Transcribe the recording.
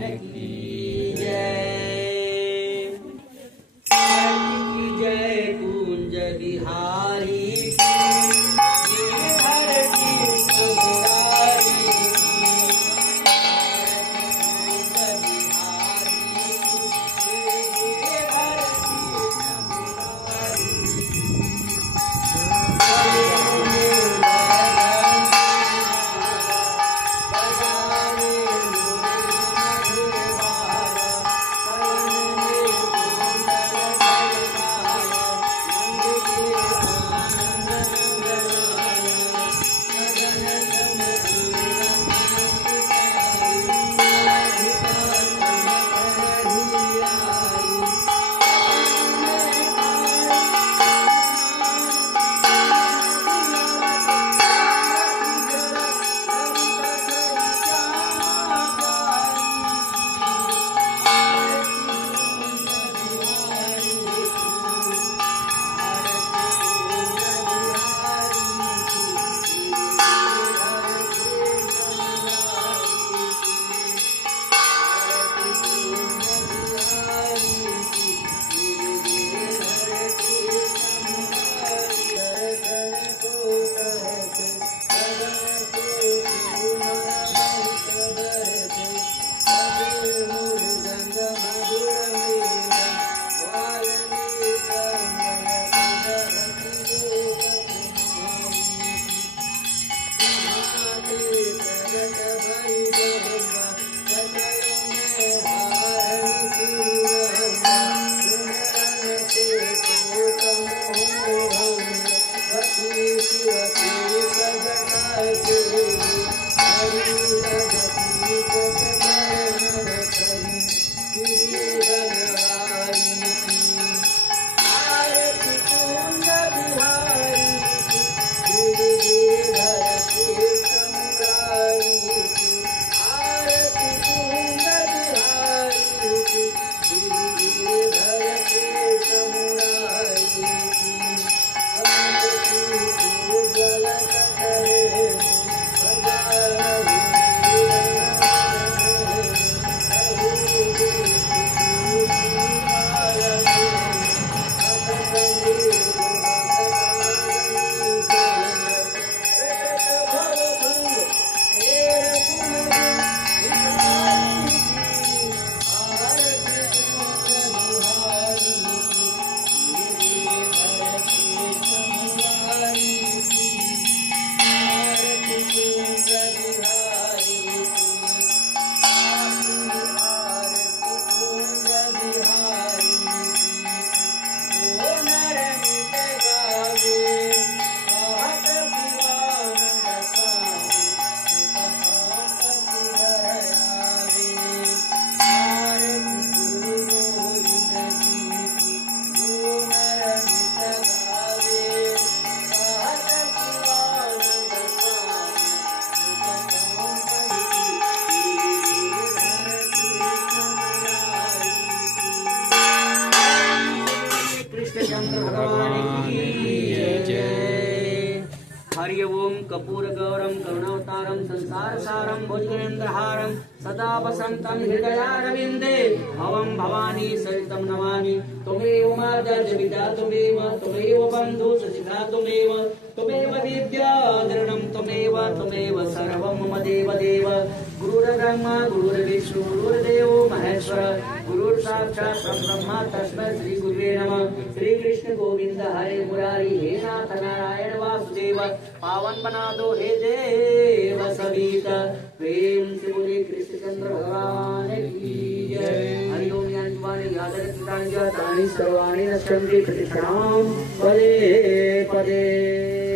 की जय। आरती की जय कुंज बिहारी की, गिरधर कृष्ण मुरारी की। आरती कुंज बिहारी की, गिरधर कृष्ण मुरारी हरि ओम कपूर गौरम करुणावतारम संसार सारम भुजगेन्द्रहारम सदा वसंतम हृदयारविंदे भवम भवानी सरितम नमामि। त्वमेव माता च पिता त्वमेव, त्वमेव बन्धु सखा त्वमेव, त्वमेव विद्या दृढं त्वमेव, त्वमेव सर्वं मम देव देव। गुरुर्ब्रह्मा गुरुर्विष्णु गुरुर्देवो महेश्वर, गुरुर् साक्षात् परब्रह्म तस्मै श्री गुरुवे नमः। श्री कृष्ण गोविंद हरे मुरारी, हे नाथ नारायण वासुदेव, पावन बना दो हे देव सबीत। प्रेम से बोले कृष्णचंद्र भगवान की जय। हरि ओम ज्ञानवाणी यादृतानि सर्वाणि नश्यन्ति प्रतिक्षणां पदे पदे।